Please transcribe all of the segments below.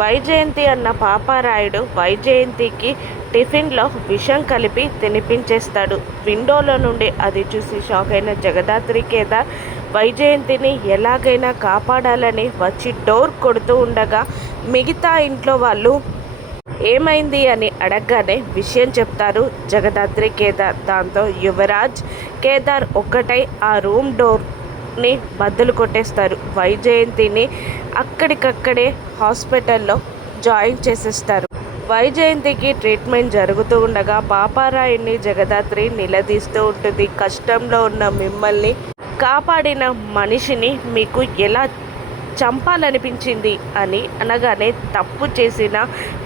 వైజయంతి అన్న పాపారాయుడు వైజయంతికి టిఫిన్లో విషం కలిపి తినిపించేస్తాడు. విండోలో నుండి అది చూసి షాక్ అయిన జగదాత్రి కేదార్ వైజయంతిని ఎలాగైనా కాపాడాలని వచ్చి డోర్ కొడుతూ ఉండగా మిగతా ఇంట్లో వాళ్ళు ఏమైంది అని అడగగానే విషయం చెప్తారు జగదాత్రి కేదార్. దాంతో యువరాజ్ కేదార్ ఒక్కటై ఆ రూమ్ డోర్ని బద్దలు కొట్టేస్తారు. వైజయంతిని అక్కడికక్కడే హాస్పిటల్లో జాయిన్ చేసేస్తారు. వైజయంతికి ట్రీట్మెంట్ జరుగుతూ ఉండగా పాపారాయుడిని జగదాత్రి నిలదీస్తూ ఉంటుంది. కష్టంలో ఉన్న మిమ్మల్ని కాపాడిన మనిషిని మీకు ఎలా చంపాలనిపించింది అని అనగానే తప్పు చేసిన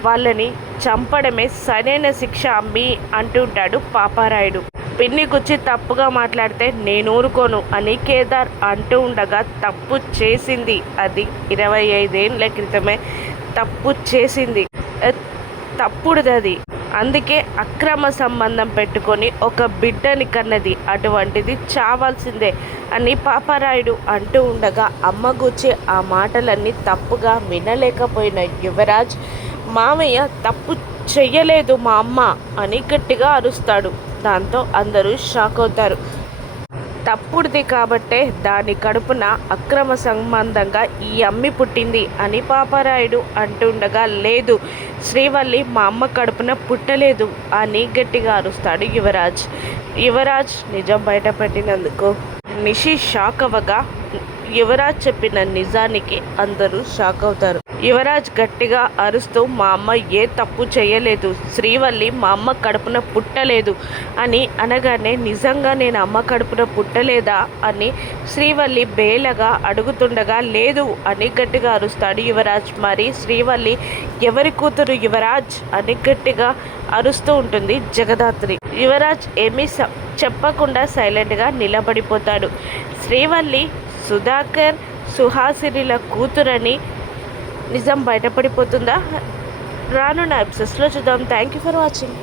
వాళ్ళని చంపడమే సరైన శిక్ష అమ్మి అంటుంటాడు పాపారాయుడు. పిన్ని గుచ్చి తప్పుగా మాట్లాడితే నేను ఊరుకోను అని కేదార్ అంటూ ఉండగా తప్పు చేసింది అది 25 ఏళ్ళ క్రితమే తప్పు చేసింది, తప్పుడుది. అందుకే అక్రమ సంబంధం పెట్టుకొని ఒక బిడ్డని కన్నది, అటువంటిది చావాల్సిందే అని పాపారాయుడు అంటూ ఉండగా అమ్మ గుచ్చి ఆ మాటలన్నీ తప్పుగా వినలేకపోయిన యువరాజ్ మామయ్య తప్పు చెయ్యలేదు మా అమ్మ అని గట్టిగా అరుస్తాడు. దాంతో అందరూ షాక్ అవుతారు. తప్పుడుది కాబట్టే దాని కడుపున అక్రమ సంబంధంగా ఈ అమ్మి పుట్టింది అని పాపారాయుడు అంటుండగా లేదు, శ్రీవల్లి మా అమ్మ కడుపున పుట్టలేదు అని గట్టిగా అరుస్తాడు యువరాజ్ నిజం బయటపెట్టినందుకు నిషి షాక్ అవ్వగా యువరాజ్ చెప్పిన నిజానికి అందరూ షాక్ అవుతారు. యువరాజ్ గట్టిగా అరుస్తూ మా అమ్మ ఏ తప్పు చేయలేదు, శ్రీవల్లి మా అమ్మ కడుపున పుట్టలేదు అని అనగానే నిజంగా నేను అమ్మ కడుపున పుట్టలేదా అని శ్రీవల్లి బేలగా అడుగుతుండగా లేదు అని గట్టిగా అరుస్తాడు యువరాజ్. మరి శ్రీవల్లి ఎవరి కూతురు యువరాజ్ అని గట్టిగా అరుస్తూ ఉంటుంది జగదాత్రి. యువరాజ్ ఏమీ చెప్పకుండా సైలెంట్గా నిలబడిపోతాడు. శ్రీవల్లి సుధాకర్ సుహాసినిల కూతురని నిజం బయటపడిపోతుందా? రానున్న ఎపిసోడ్స్లో చూద్దాం. Thank you for watching.